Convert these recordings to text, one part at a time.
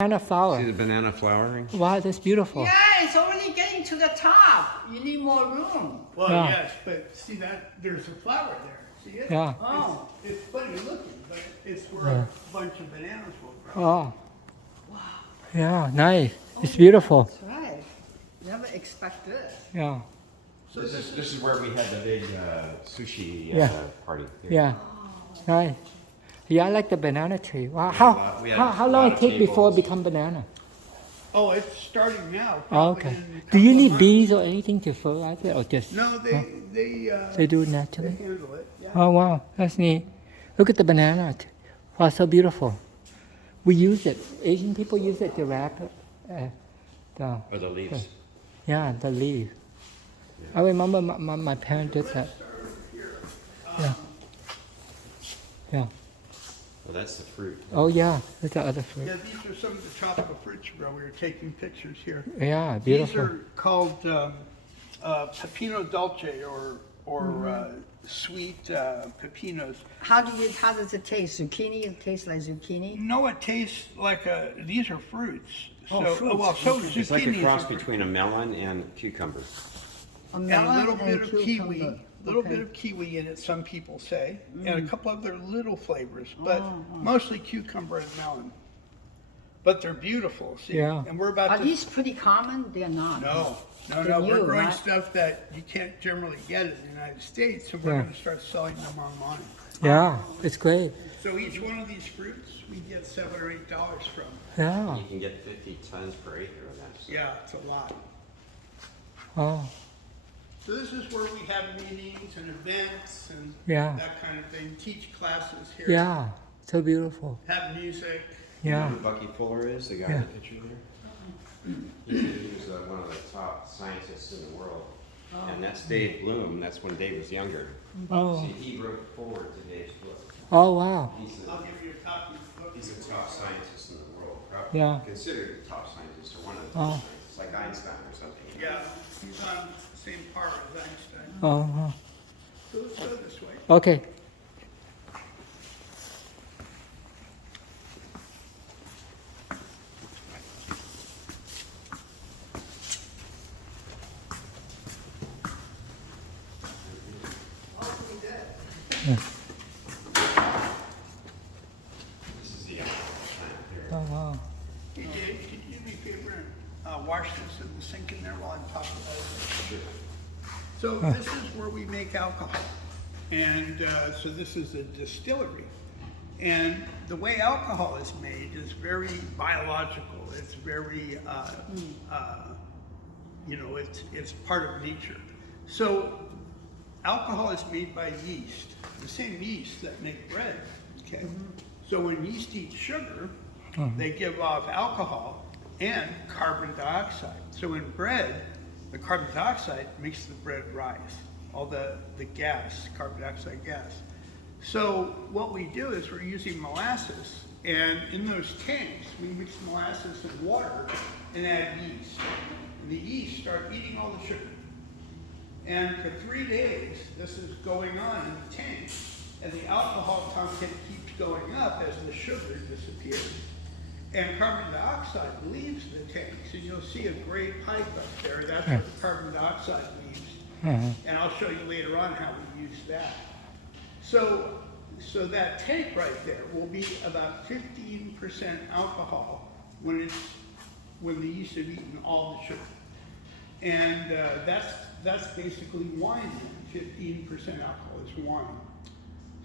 Banana flower. See the banana flowering? Wow, that's beautiful. Yeah, it's already getting to the top. You need more room. Well, Yeah. yes, but see that, there's a flower there. See it? Yeah. Oh. It's funny looking, but it's where a bunch of bananas will grow. Oh. Wow. Yeah, nice. It's beautiful. That's right. Never expect this. Yeah. So This is where we had the big sushi Yeah. party. Here. Yeah. Nice. Yeah, I like the banana tree. Wow. we had How a long lot it of take before it tables. become banana? Oh, it's starting now. Oh, probably okay. in a Do you couple of need months. bees or anything to fertilize it or just? No, They do it they naturally? handle it. Yeah. Oh, wow. That's neat. Look at the banana. Wow, so beautiful. We use it. Asian people use it to wrap the, Or the leaves. yeah, the leaf. I remember my parents did that. Yeah. Yeah. Well, that's the fruit. Oh, yeah. That's the other fruit. Yeah, these are some of the tropical fruits you grow. We were taking pictures here. Yeah, These beautiful. are called pepino dolce or sweet pepinos. How does it taste? Zucchini? It tastes like zucchini? No, it tastes like these are fruits. Oh, So, fruits. well, so Okay. It's like a zucchinis cross are- between a melon and cucumber. A and a melon little bit and of cucumber. kiwi, little Okay. bit of kiwi in it, some people say, and a couple other little flavors, but Oh, mostly cucumber and melon. But they're beautiful, see? Yeah. And we're about Are to. these pretty common? They're not. No, They're we're new, growing right? stuff that you can't generally get in the United States, so we're Yeah. gonna start selling them online. Yeah, it's great. So each one of these fruits, we get $7 or $8 from. Yeah. You can get 50 tons per acre of that. stuff. Yeah, it's a lot. Oh, So this is where we have meetings and events and yeah. that kind of thing, teach classes here. Yeah. So beautiful. Have music. You know Yeah. who Bucky Fuller is, the guy in the picture there? He was one of the top scientists in the world. And that's Dave Bloom. That's when Dave was younger. Oh. See, he wrote forward to Dave's book. Oh, wow. I'll give you a copy of the book. He's the top scientist in the world. Probably Yeah. considered the top scientist or one of the Oh. top scientists, like Einstein or something. Yeah, he's on the same par as Einstein. Oh, So let's go this way. okay. This is the plant here. Oh, wow. Hey Dave, could you do me a favor and wash this in the sink in there while I'm talking about it? So this is where we make alcohol. And so this is a distillery. And the way alcohol is made is very biological. It's very, it's part of nature. So alcohol is made by yeast, the same yeast that make bread, okay? So when yeast eats sugar, they give off alcohol and carbon dioxide. So in bread, the carbon dioxide makes the bread rise, all the gas, carbon dioxide gas. So what we do is we're using molasses, and in those tanks, we mix molasses and water and add yeast. And the yeast start eating all the sugar. And for 3 days, this is going on in the tank, and the alcohol content keeps going up as the sugar disappears. And carbon dioxide leaves the tanks, and you'll see a gray pipe up there. That's where the carbon dioxide leaves. And I'll show you later on how we use that. So that tank right there will be about 15% alcohol when the yeast have eaten all the sugar. And that's basically wine. 15% alcohol is wine.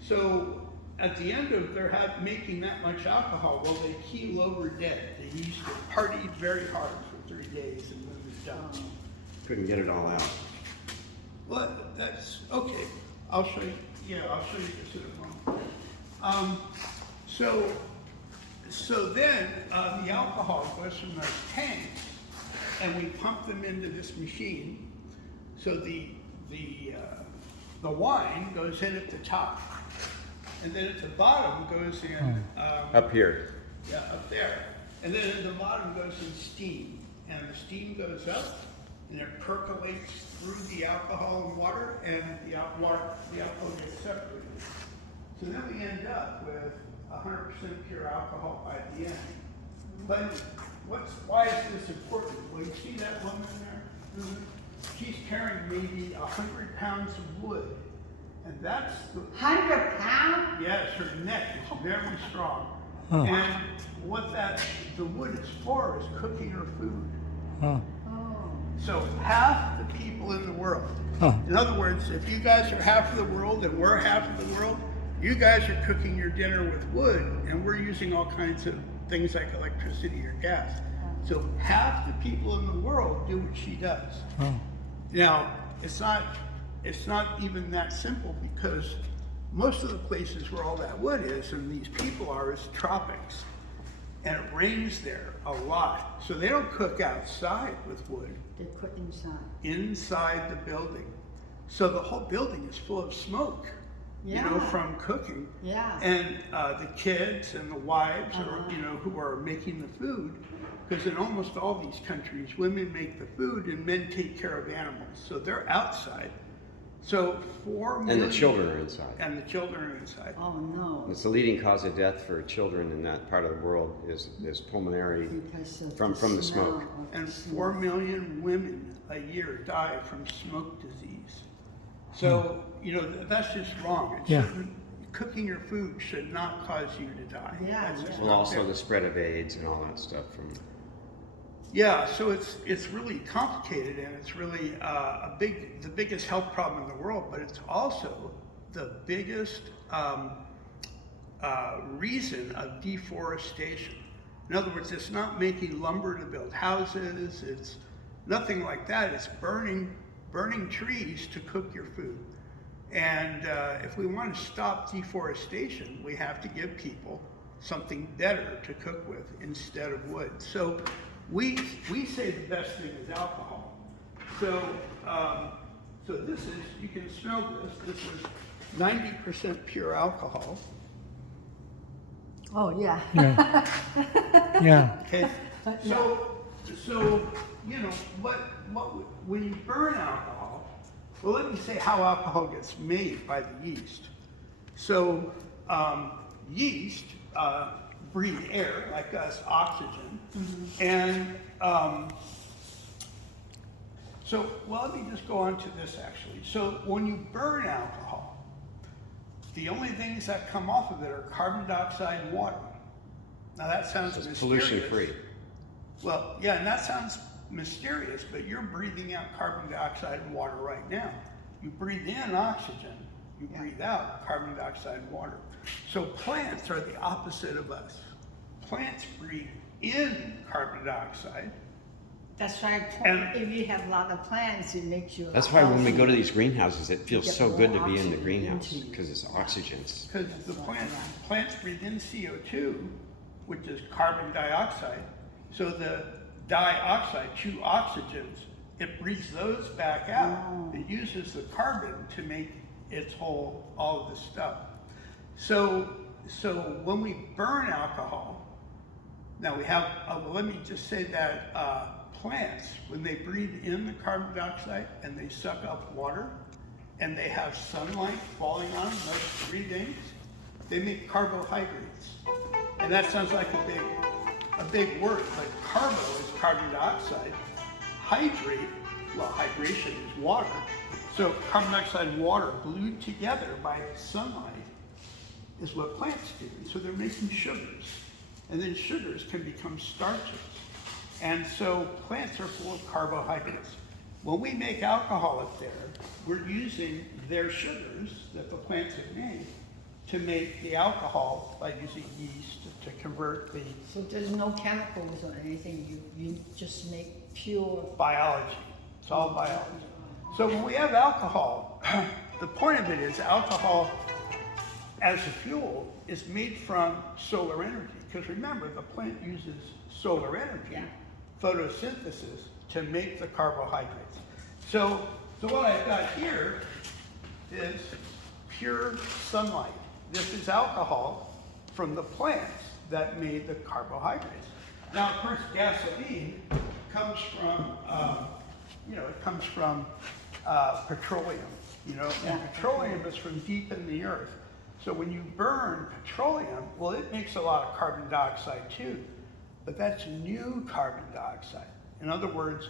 So at the end of their making that much alcohol, well, they keel over dead. The yeast have partied very hard for 3 days and then they're done. Couldn't get it all out. Well, that's okay. I'll show you. Yeah, I'll show you this in a moment. So then the alcohol goes from those tanks, and we pump them into this machine. So the wine goes in at the top, and then at the bottom goes in Up here. yeah, up there. And then at the bottom goes in steam. And the steam goes up and it percolates through the alcohol and water, and the alcohol gets separated. So then we end up with 100% pure alcohol by the end. But why is this important? Well, you see that woman there? She's carrying maybe 100 pounds of wood. And that's the, 100 pounds? yes, her neck is very strong. Oh. And what the wood is for is cooking her food. Oh. Oh. So half the people in the world, Oh. in other words, if you guys are half of the world and we're half of the world, you guys are cooking your dinner with wood and we're using all kinds of things like electricity or gas. So half the people in the world do what she does. Oh. Now, it's not even that simple because most of the places where all that wood is and these people are is tropics. And it rains there a lot. So they don't cook outside with wood, They put inside. inside the building. So the whole building is full of smoke, you know, Yeah. from cooking. Yeah. And the kids and the wives are, you know, who are making the food, because in almost all these countries, women make the food and men take care of animals. So they're outside. So 4 million. And the children are inside. And the children are inside. Oh, no. It's the leading cause of death for children in that part of the world is pulmonary Because of from the smell smoke. of And the 4 smoke. million women a year die from smoke disease. So, you know, that's just wrong. It Yeah. shouldn't- cooking your food should not cause you to die. Yeah, That's just yeah. Well, not also fair. the spread of AIDS and all that stuff from. Yeah, so it's really complicated and it's really the biggest health problem in the world, but it's also the biggest reason of deforestation. In other words, it's not making lumber to build houses, it's nothing like that. It's burning trees to cook your food. And if we want to stop deforestation, we have to give people something better to cook with instead of wood. So we say the best thing is alcohol. So so this is, you can smell this. This was 90% pure alcohol. Oh, yeah. Yeah. Yeah. Okay. So you know when you burn alcohol, well, let me say how alcohol gets made by the yeast. So yeast breathe air like us, oxygen, and so well, let me just go on to this actually. So when you burn alcohol, the only things that come off of it are carbon dioxide and water. Now that sounds It's mysterious. pollution free. Well, yeah, and that sounds mysterious, but you're breathing out carbon dioxide and water right now. You breathe in oxygen, you breathe out carbon dioxide and water. So plants are the opposite of us. Plants breathe in carbon dioxide. That's why And- if you have a lot of plants, it makes you. That's why when we go to healthy. these greenhouses, it feels Get so more good to be in the oxygen greenhouse into you. because it's oxygen. Because the plants breathe in CO2, which is carbon dioxide. So the dioxide, two oxygens, it breathes those back out. It uses the carbon to make its whole, all of this stuff. So when we burn alcohol, now we have, well, let me just say that plants, when they breathe in the carbon dioxide and they suck up water, and they have sunlight falling on them, those three things, they make carbohydrates. And that sounds like a big word, but carbo is carbon dioxide. Hydrate, well, hydration is water. So carbon dioxide and water glued together by sunlight is what plants do. And so they're making sugars. And then sugars can become starches. And so plants are full of carbohydrates. When we make alcohol up there, we're using their sugars that the plants have made to make the alcohol by using yeast to convert the So there's no chemicals or anything, you just make pure. biology. It's all biology. So when we have alcohol, the point of it is alcohol as a fuel is made from solar energy. Because remember, the plant uses solar energy, Yeah. photosynthesis, to make the carbohydrates. So what I've got here is pure sunlight. This is alcohol from the plants that made the carbohydrates. Now, of course, gasoline comes from, it comes from petroleum, and petroleum is from deep in the earth. So when you burn petroleum, well, it makes a lot of carbon dioxide too. but that's new carbon dioxide. In other words,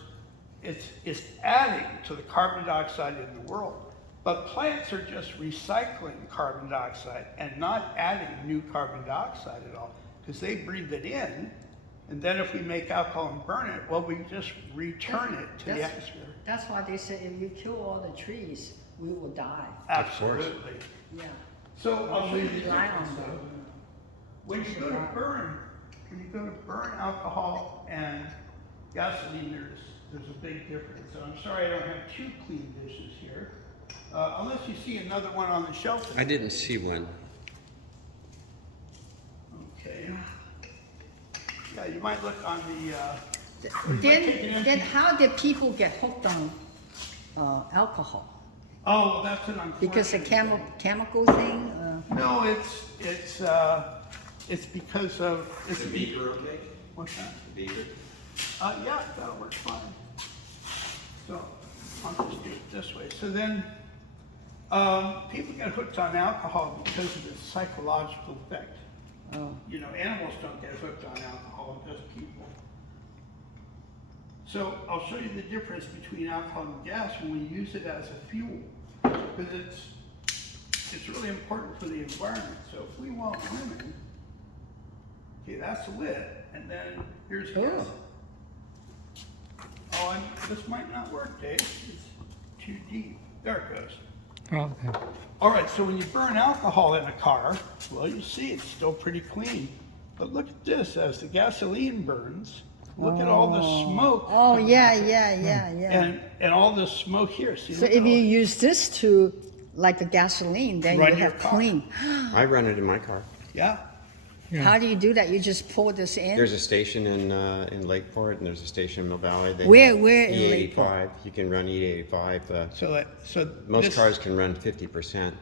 it's adding to the carbon dioxide in the world. But plants are just recycling carbon dioxide and not adding new carbon dioxide at all, because they breathe it in, and then if we make alcohol and burn it, well, we just return it to the That's- atmosphere. That's why they say if you kill all the trees, we will die. Absolutely. Yeah. So I'll show you the Rely difference. on though. them. When you go to burn alcohol and gasoline, there's a big difference. So I'm sorry I don't have two clean dishes here, unless you see another one on the shelf. I didn't see one. Okay. Yeah, you might look on the. Then how did people get hooked on alcohol? Oh, well, that's an unfortunate. Because the thing. chemical thing? No, it's because of. Is the beaker okay? What's that? The beaker? Yeah, that'll work fine. So, I'll just do it this way. So then, people get hooked on alcohol because of its psychological effect. Oh. You know, animals don't get hooked on alcohol, just people. So, I'll show you the difference between alcohol and gas when we use it as a fuel. Because it's really important for the environment. So if we want women, okay, that's lit, and then here's gas. Oh. Oh, and this might not work, Dave. It's too deep. There it goes. Oh, okay. All right, so when you burn alcohol in a car, well, you see it's still pretty clean. But look at this, as the gasoline burns, look at all the smoke. Oh, yeah. And all the smoke here. See, So look at if you all- use this to, like the gasoline, then Run you your have car. clean. I run it in my car. Yeah, How do you do that? You just pour this in? There's a station in Lakeport, and there's a station in Mill Valley. They Where- have where in E85. You can run E85. so Most this, cars can run 50%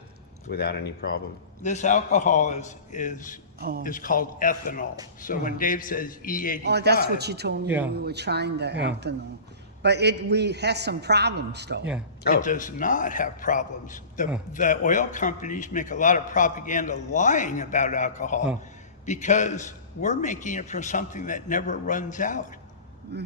without any problem. this alcohol is called ethanol. So when Dave says E85. Oh, that's what you told me Yeah. we were trying the Yeah. ethanol. But we had some problems though. Yeah. Oh. It does not have problems. The oil companies make a lot of propaganda lying about alcohol because we're making it from something that never runs out.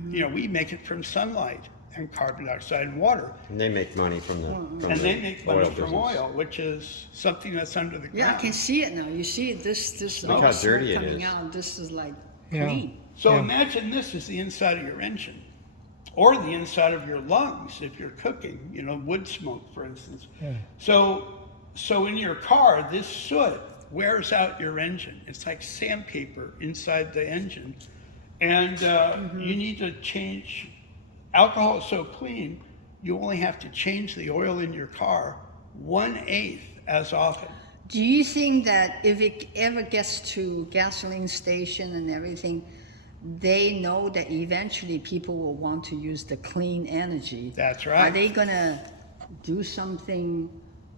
You know, we make it from sunlight and carbon dioxide and water. And they make money from the And they make money from business. oil, which is something that's under the ground. Yeah, I can see it now. You see it, this Look how smoke dirty it coming is. out. This is like Yeah. clean. So Yeah. imagine this is the inside of your engine or the inside of your lungs if you're cooking, you know, wood smoke, for instance. Yeah. So in your car, this soot wears out your engine. It's like sandpaper inside the engine. And you need to change, alcohol is so clean, you only have to change the oil in your car 1/8 as often. Do you think that if it ever gets to gasoline station and everything, they know that eventually people will want to use the clean energy? That's Are right. they gonna do something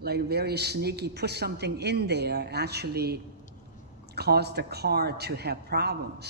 like very sneaky, put something in there, actually cause the car to have problems?